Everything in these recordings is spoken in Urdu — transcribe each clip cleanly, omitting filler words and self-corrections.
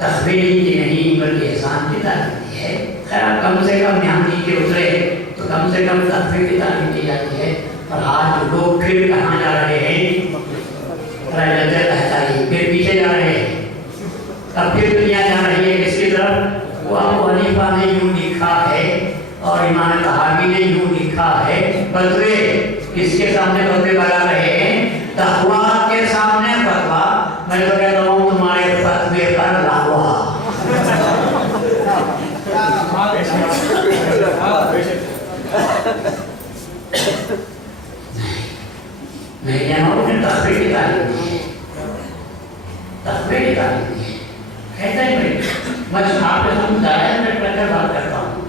تخویل کی نہیں بلکہ احسان کی تعلیم دی ہے. خیر کم سے کم یہاں نیچے اترے تو کم سے کم تخویل کی تعلیم دی جاتی ہے. اور آج لوگ پھر کہاں جا رہے ہیں؟ پھر پیچھے جا رہے ہیں. اب پھر دنیا جا رہی ہے کس کی طرف؟ وہ ابو حنیفہ نے یوں لکھا ہے اور امام طحاوی نے یوں لکھا ہے. فتوے کس کے سامنے فتوے لگا رہے ہیں؟ تقویٰ کے سامنے فتوا. میں تو کہتا ہوں تمہارے فتوے پر لاوا. میں کہہ رہا ہوں کہ تخویل کی تعلیم دی ہے. تخویل کی تعلیم دی ہے. کہتا ہے بھائی میں آپ کے سامنے دائیں میں پہلے بات کرتا ہوں.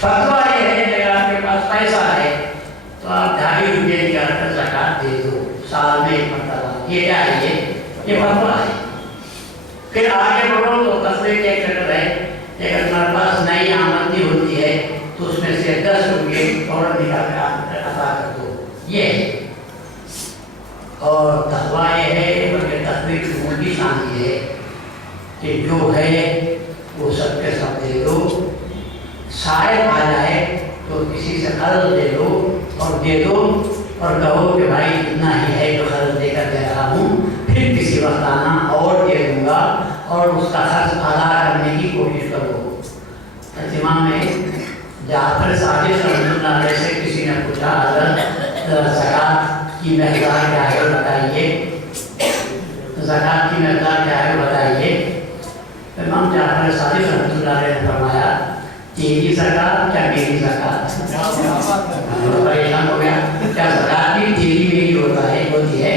فتوا یہ ہے کہ آپ کے پاس پیسہ ہے تو آپ 2.5 روپے نکال کر زکات دے دو سال میں 1 مرتبہ. یہ کیا ہے؟ یہ فتوا ہے. پھر آگے بڑھو تو تخویل کے چکر ہے کہ اگر تمہارے پاس نئی آمدنی ہوتی ہے تو اس میں سے 10 روپے فوراً نکال کر عطا کر دو. یہ ہے. اور تقویٰ یہ ہے بلکہ تقوی کی موٹی شان یہ ہے کہ جو ہے وہ سب کے سب دے دو. شاید آ جائے تو کسی سے قرض دے دو اور دے دو اور کہو کہ بھائی اتنا ہی ہے جو قرض دے کر دے رہا ہوں, پھر کسی وقت آنا اور دے دوں گا اور اس کا قرض ادا کرنے کی کوشش کرو. اہتمام میں جعفر صادق رحمۃ اللہ علیہ سے کسی نے پوچھا حضرت زکات کی مقدار کیا ہے بتائیے, زکات کی مقدار کیا ہے بتائیے. امام جعفر صادق رحمۃ اللہ علیہ نے فرمایا تیری زکات کیا میری زکات؟ پریشان ہو گیا. کیا زکات بھی تیری میری ہوتی ہے؟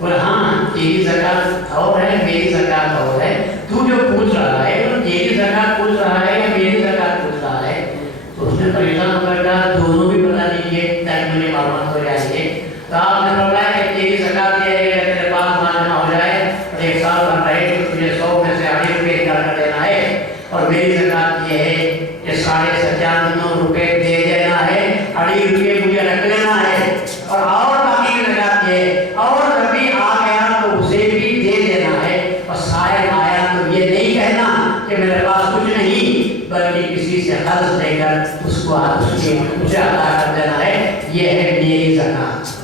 بولے ہاں تیری زکات اور ہے میری زکات اور ہے. تو جو پوچھ رہا ہے وہ تیری زکات پوچھ رہا ہے یا میری زکات پوچھ رہا ہے؟ تو اس نے پریشان ہو کر کہا دونوں بھی بتا دیجیے تاکہ مجھے معلومات ہو جائے. تو آپ نے فرمایا کہ تیری زکات یہ ہے کہ تیرے پاس مال جمع ہو جائے اور 1 سال بن رہے تو تجھے 100 میں سے 2.5 روپے نکال کر دینا ہے. اور میری زکات یہ ہے کہ 95 روپے دے دینا ہے, 2.5 روپے مجھے رکھ لینا ہے اور باقی کی زکات یہ ہے اور کبھی آ گیا تو اسے بھی دے دینا ہے. اور شاید آیا تو یہ نہیں کہنا کہ میرے پاس کچھ نہیں بلکہ کسی سے قرض دے کر اس کو اسے عطا کر دینا ہے. یہ ہے میری زکات.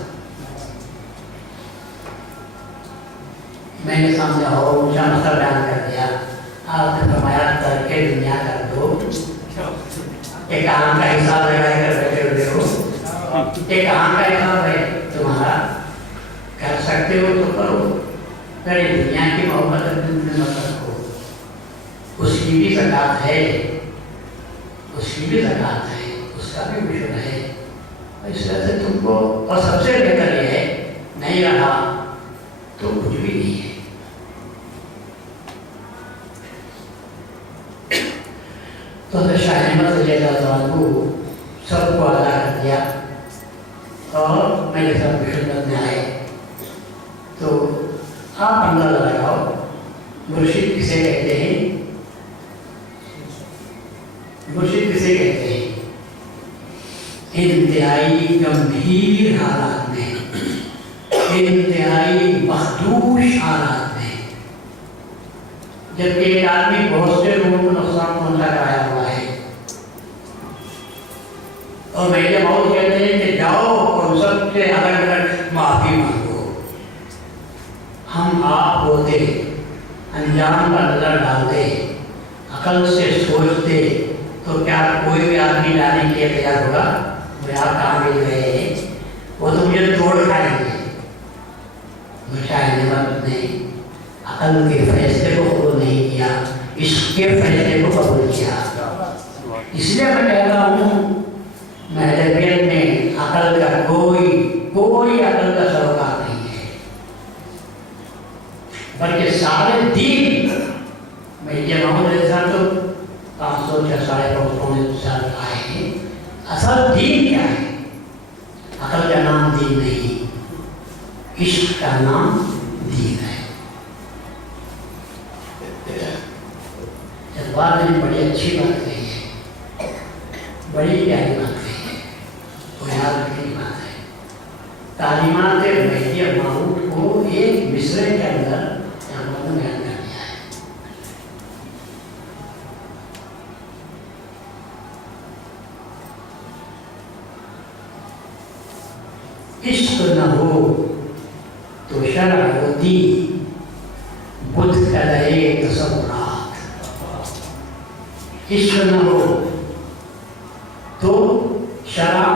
میں نے سامنے اور اونچا مسئلہ بیان کر دیا. آپ نے فرمایا ترک دنیا کر دو. ایک آم کا حساب لگا کر بیٹھے ہوئے ہو, ایک آم کا حساب ہے تمہارا, کر سکتے ہو تو کرو. میری دنیا کی محبت اپنے مت رکھو. اس کی بھی زکات ہے, اس کی بھی زکات ہے, اس کا بھی مشن ہے. اس طرح سے تم کو, اور سب سے بہتر یہ ہے نہیں رہا تو کچھ بھی نہیں ہے. تو شاہ احمد رضی اللہ عنہ سب کو ادا کر دیا اور میرے ساتھ مشنت میں آئے. تو آپ اندازہ لگاؤ مرشد کسے کہتے ہیں؟ مرشد کسے کہتے ہیں؟ انتہائی گمبھیر حالات میں, انتہائی مخدوش حالات میں, جبکہ ایک آدمی بہت سے لوگوں کو نقصان پہنچا کر آیا ہوا ہے اور میرے بہت کہتے ہیں کہ جاؤ اور سب سے الگ الگ معافی مانگو. ہم آپ ہوتے, انجام پر نظر ڈالتے, عقل سے سوچتے تو کیا کوئی بھی آدمی لانے کے لیے تیار ہوگا؟ میں آپ کہاں مل رہے ہیں, وہ تو مجھے توڑ کھائیں گے. شاہ احمد نے عقل کے فیصلے کو قبول نہیں کیا, عشق کے فیصلے کو قبول کیا. اس لیے میں کہتا ہوں مہذبیت میں عقل کا کوئی عقل کا سروکار نہیں ہے, بلکہ سارے دین میں یہ محمد علیہ السلام تو 500 یا 550 سال آئے ہیں. اصل دین کیا ہے؟ عقل کا نام دین نہیں, عشق کا نام دین ہے. جذبات نے بڑی اچھی بات کہی ہے, بڑی پیاری بات کہی ہے, بنیاد رکھنے کی بات ہے. تعلیمات مہدی موعود کو ایک مصرے کے اندر بیان کر دیا ہے. عشق نہ ہو تو شرع و دین بدھ کلہے تصورات. عشق نہ ہو تو شرع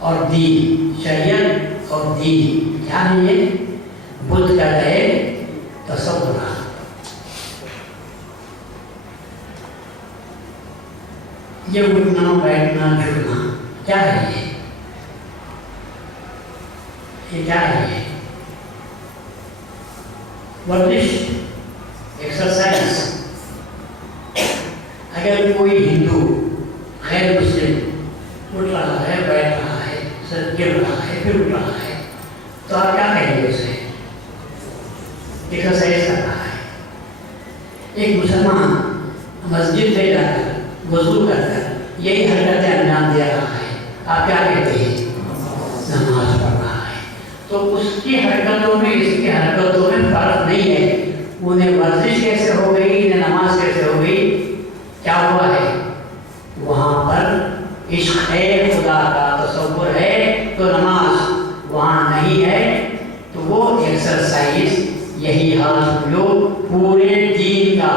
اور دین، شریعت اور دین کیا ہے؟ یہ بدھ کلہے تصورات. یہ اٹھنا بیٹھنا جھکنا کیا ہے؟ یہ کیا ہے؟ ورزش، ایکسرسائز. اگر کوئی ہندو غیر مسلم اٹھ رہا ہے، بیٹھ رہا ہے، سر گر رہا ہے، پھر اٹھ رہا ہے، تو آپ کیا کہیں گے اسے؟ ایکسرسائز کر رہا ہے. ایک مسلمان مسجد میں جا کر وضو کر کر یہی حرکتیں انجام دے رہا ہے، آپ کیا کہتے ہیں؟ نماز پڑھ رہا ہے. تو اس کی حرکتوں میں اس کی حرکتوں میں فرق نہیں ہے. انہیں ورزش کیسے ہو گئی، انہیں نماز کیسے ہو گئی، کیا ہوا ہے؟ وہاں پر عشق ہے، خدا کا تصور ہے، تو نماز وہاں نہیں ہے. تو وہ ایکسرسائز یہی حال سمجھو پورے دین کا.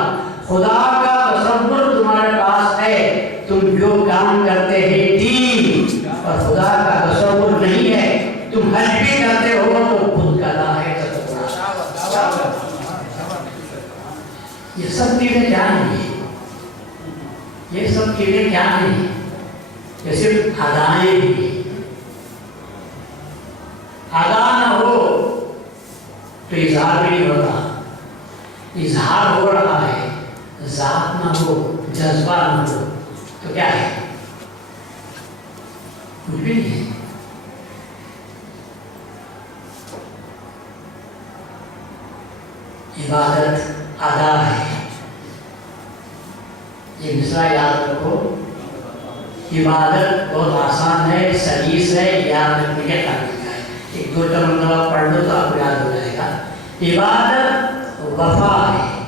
خدا کا تصور تمہارے پاس ہے، تم جو کام کرتے ہیں دین، اور خدا کا تصور نہیں ہے، تم حج بھی کرتے ہو تو خود کا لا ہے تصور. یہ سب چیزیں کیا ہیں؟ یہ سب چیزیں کیا ہیں؟ یہ صرف ادائیں ہیں. ادا نہ ہو تو اظہار بھی نہیں ہوتا. اظہار ہو رہا ہے، ذات نہ ہو، جذبہ نہ ہو تو کیا ہے؟ کچھ بھی نہیں ہے. عبادت ادا ہے. یہ مصرع یاد رکھو. عبادت بہت آسان ہے، سلیس ہے، یاد رکھنے کا طریقہ ہے. ایک دو مرتبہ پڑھ لو تو آپ کو یاد ہو جائے گا. عبادت وفا ہے،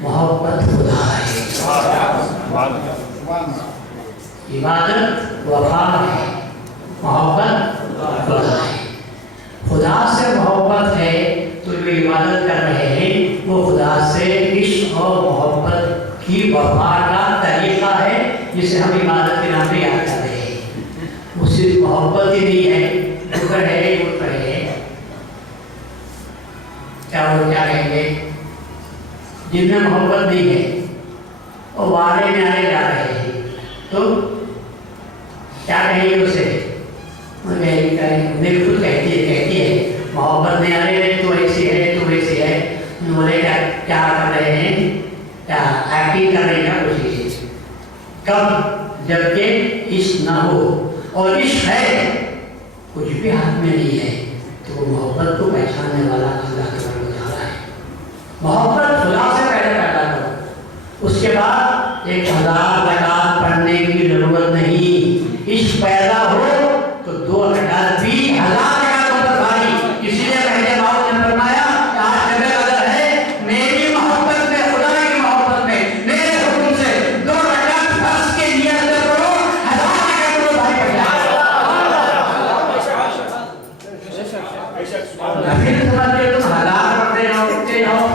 محبت خدا ہے. عبادت وفا ہے، محبت خدا ہے. خدا سے محبت ہے تو جو عبادت کر رہے ہیں وہ خدا سے عشق اور محبت کی وفا کا طریقہ ہے، جسے ہم عبادت کے نام پہ یاد کر رہے ہیں. وہ صرف محبت ہی نہیں ہے، شکر ہے، اٹھ رہے ہیں. کیا وہ کیا کہیں گے؟ جن میں محبت نہیں ہے وہ وارے میں آئے جا رہے ہیں تو کیا کہیں گے اسے؟ انہیں خود کہتی ہے محبت نہیں آ رہی ہے، تو ایسی ہے، تو ویسی ہے. بولے کیا کر رہے ہیں؟ کیا ایکٹنگ کر رہے ہیں؟ کیا کچھ چیز کب؟ جبکہ عشق نہ ہو. اور عشق ہے، کچھ بھی ہاتھ میں نہیں ہے، تو وہ محبت کو پہچاننے والا اللہ تبارک و تعالیٰ ہے. محبت خدا سے پہلے پیدا کرو، اس کے بعد 1000 رکعت پڑھنے کی ضرورت نہیں. عشق پیدا ہو تو 2 رکعت بھی 1000 رکعتوں پر بھاری. اسی لیے پہلے باپ نے فرمایا کہ آج شب قدر ہے، میری محبت میں، خدا کی محبت میں، میرے حکم سے 2 رکعت فرض کے نیت سے پڑھو، 1000 رکعتوں پر بھاری پڑ جائے. پھر سمجھ کے تم 1000 پڑھتے رہو، اٹھتے رہو،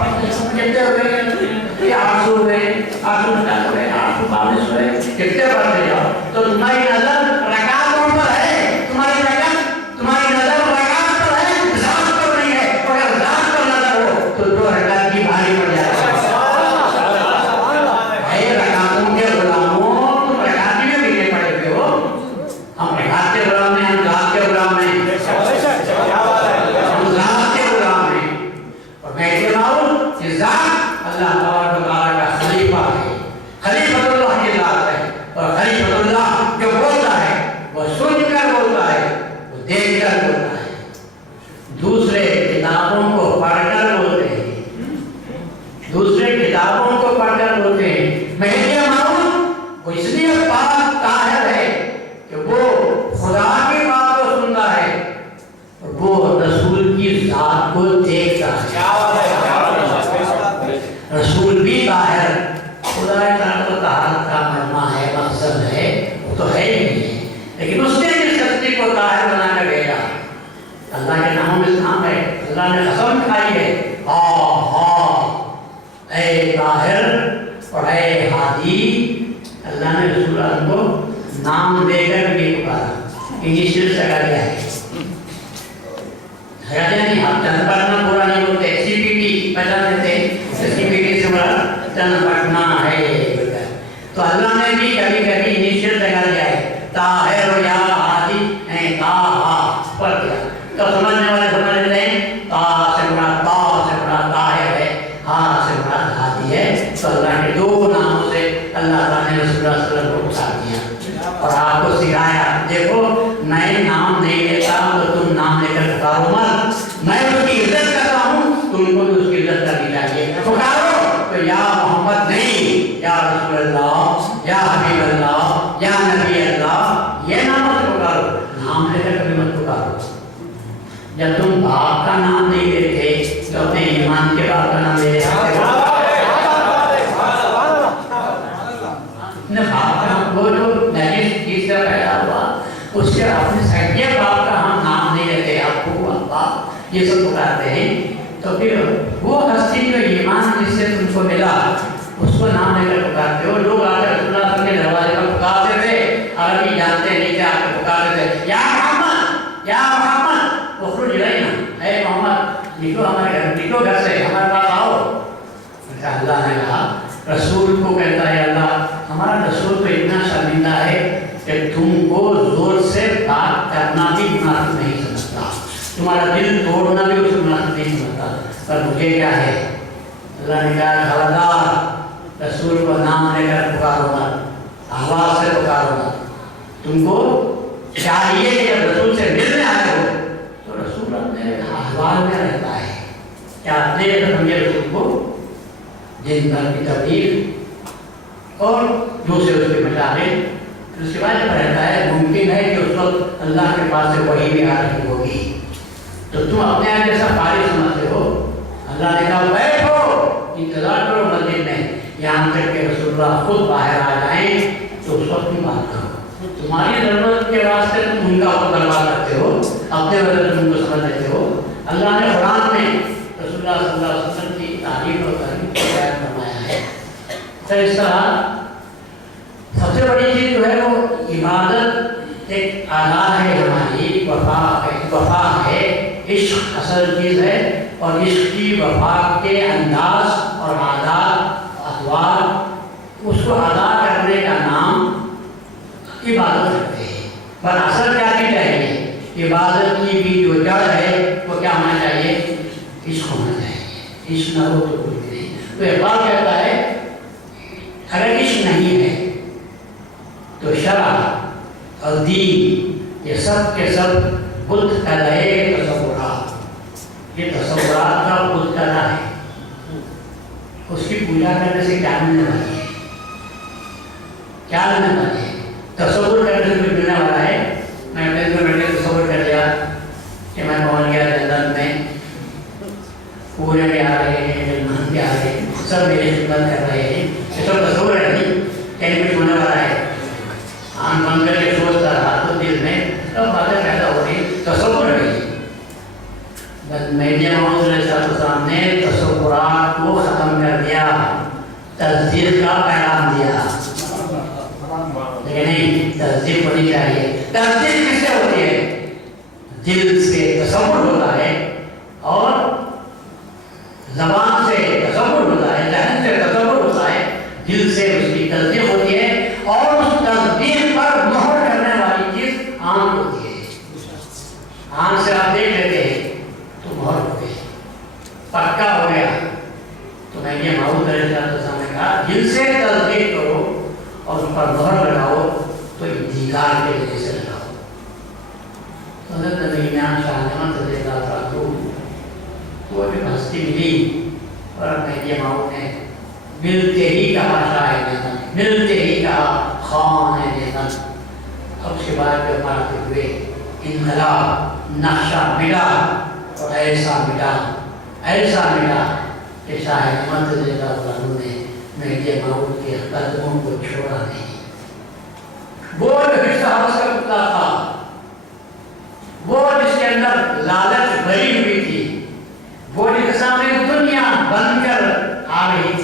کتنے ہوئے؟ 800 ہوئے، 850 ہوئے، 822 ہوئے، کتنے پڑھتے جاؤ تو تمہاری نظر رکعتوں پر ہے. تمہاری نظر رکعت پر ہے، ذات پر نہیں ہے. اگر ذات پر نظر ہو تو 2 رکعت کی بھاری پڑ جائے گا. اے رکعتوں کے غلاموں، تم رکعت میں بھی نہیں پڑے ہوئے ہو. ہم رکعت کے غلام ہیں، ہم ذات کے غلام ہیں، ہم ذات کے غلام ہیں. اور میں کہتا ہوں کہ ذات اللہ تبارک و تعالیٰ کا خلیفہ ہے، خلیفۃ اللہ کی ذات ہے. اور خلیفۃ اللہ جو بولتا ہے وہ سن کر بولتا ہے، وہ دیکھ کر بولتا ہے. دوسرے کتابوں کو پڑھ کر بولتے ہیں، دوسرے کتابوں کو پڑھ کر بولتے ہیں. مہدی موعود وہ اس لیے پاک طاہر ہے کہ وہ خدا کی بات کو سنتا ہے، وہ رسول کی ذات کو دیکھتا ہے. رسول بھی طاہر، خدا تعالیٰ کو طہارت کا مجمع ہے، مقصد ہے، وہ تو ہے ہی نہیں. لیکن اس نے جس شخص کو طاہر بنا کر بھیجا اللہ کے ناموں میں نام ہے. اللہ نے قسم کھائی ہے اے طاہر اور اے ہادی. اللہ نے رسول اللہ کو نام دے کر بھی پکارا. انیشیل سے لگا دیا ہے. نہیں آپ چند پٹنا پورا نہیں بولتے. سی پی ٹی پہچان دیتے. سی پی ٹی سے مراد چند پٹنا ہے. تو اللہ نے بھی کبھی کبھی انیشیل لگا دیا ہے. طاہر یا ہادی نہیں طاہا پڑھ دیا. تو سمجھنے والے سمجھ لیتے ہیں تا سے مراد طاہر ہے, ہا سے مراد ہادی ہے. تو اللہ کے دو ناموں سے اللہ تعالیٰ نے رسول اللہ صلی اللہ علیہ وسلم کو پکار دیا اور آپ کو سکھایا. دیکھو میں نام نہیں لیتا تو تم نام لے کر پکارو مت. میں اس کی عزت کرتا ہوں, تم کو بھی اس کی عزت کرنی چاہیے. پکارو تو یا محمد نہیں, یا رسول اللہ, یا حبیب اللہ, یا نبی اللہ, یہ نام مت پکارو. نام لے کر کبھی مت پکارو. جب تم باپ کا نام نہیں لیتے تو اپنے ایمان کے باپ کا نام لے لیتے ہو. باپ کا ہم وہ جو نجس چیز کا پیدا ہوا اس کے اپنے سیدے باپ کا ہم نام نہیں لیتے. ابو ابا یہ سب پکارتے ہیں. تو پھر وہ ہستی جو ایمان جس سے تم کو ملا اس کو نام لے کر پکارتے ہو. لوگ آ کر رسول اللہ صلی اللہ علیہ وسلم کے دروازے پر پکارتے تھے, عربی جانتے نہیں تھے, آ کر پکارتے تھے یا محمد یا محمد اخرج الینا, اے محمد نکلو ہمارے گھر, نکلو گھر سے, ہمارے پاس آؤ. اللہ نے کہا رسول کو کہتا ہے اللہ ہمارا رسول تو اتنا شرمندہ ہے کہ تم کو زور سے بات کرنا بھی مناسب نہیں سمجھتا, تمہارا دل توڑنا بھی اس کو مناسب نہیں سمجھتا, پر مجھے کیا ہے. اللہ نے کہا خبردار رسول کو نام لے کر پکارو مت, آواز سے پکارو مت. تم کو چاہیے کہ جب رسول سے ملنے آئے ہو تو رسول اپنے احوال میں رہتا ہے. کیا اپنے سمجھے رسول کو دن بھر کی تبلیغ اور دوسرے اس کے مشاغل, اس کے بعد جب رہتا ہے ممکن ہے کہ اس وقت اللہ کے پاس سے وحی بھی آ رہی ہوگی تو تم اپنے آپ جیسا فارغ سمجھتے ہو. اللہ نے کہا بیٹھو انتظار کرو مسجد میں یہاں تک کہ رسول اللہ خود باہر آ جائیں تو اس وقت بھی بات کرو. تمہاری ضرورت کے واسطے تم ان کا خود برباد کرتے ہو, اپنے وجہ تم کو سمجھ لیتے ہو. اللہ نے قرآن میں رسول اللہ صلی اللہ علیہ وسلم کی تعریف اور تعریف کو بیان فرمایا ہے. تو اس طرح سب سے بڑی چیز جو ہے وہ عبادت ایک اعلیٰ ہے, ہماری وفا ہے. عشق اصل چیز ہے اور عشق کی وفا کے انداز اور عادات اطوار اس کو ادا کرنے کا نام عبادت رکھتے ہیں. پر اصل کیا کی چاہیے؟ عبادت کی بھی جو جڑ ہے وہ کیا ہونا چاہیے؟ عشق ہونا چاہیے. عشق نہ ہو تو کچھ نہیں. تو اقبال کہتا ہے اگر عشق نہیں ہے تو شرع اور دین یہ سب کے سب بت کا رہے تصورات. یہ تصورات کا بت کا ہے, اس کی پوجا کرنے سے کیا ملنے والی ہے؟ کیا ملنے والی ہے؟ تصور کرنے سے ملنے والا ہے. میں اپنے دل میں تصور کر لیا کہ میں پہنچ گیا جنت میں, پورے بھی آ رہے ہیں, مہمان بھی آ رہے ہیں, سب میری خدمت کر رہے ہیں. یہ سب تصور ہے نہیں, کہیں کچھ ہونے والا ہے. آنکھ بند کر کے سوچتا رہا تو دل میں سب باتیں پیدا ہو رہی, تصور رہی. میڈیا السلام نے تصورات کو ختم کر دیا, تصدیق کا پیغام دیا. لیکن نہیں, تصدیق ہونی چاہیے. تصدیق کس سے ہوتی ہے؟ دل سے تصور ہوتا ہے اور زبان سے تصور ہوتا ہے, ذہن سے تصور ہوتا ہے, دل سے اس کی تصدیق ہوتی ہے اور اس تصدیق پر مہر کرنے والی چیز آنکھ ہوتی ہے. آنکھ سے آپ دیکھ لیتے ہیں تو مہر ہو گئی, پکا ہو گیا. تو میں یہ محمود علیہ السلام نے کہا دل سے تصدیق کرو اور اس پر مہر لگاؤ تو دیدار کے ذریعے سے لگاؤ. حضرت نبی امام شاہ نعمت رضی اللہ تعالیٰ وہ بھی ہستی ملی اور اپنے یہ محمود نے ملتے ہی کہا شاہ نعمت, ملتے ہی کہا خان نعمت. اب اس کے بعد جو پڑھتے ہوئے انقلاب نقشہ ملا اور ایسا ملا کہ شاہ نعمت رضی اللہ عنہ نے میرے محمود کے قدموں کو چھوڑا نہیں. وہ جو حصہ حوث کا کتا تھا, وہ جس کے اندر لالچ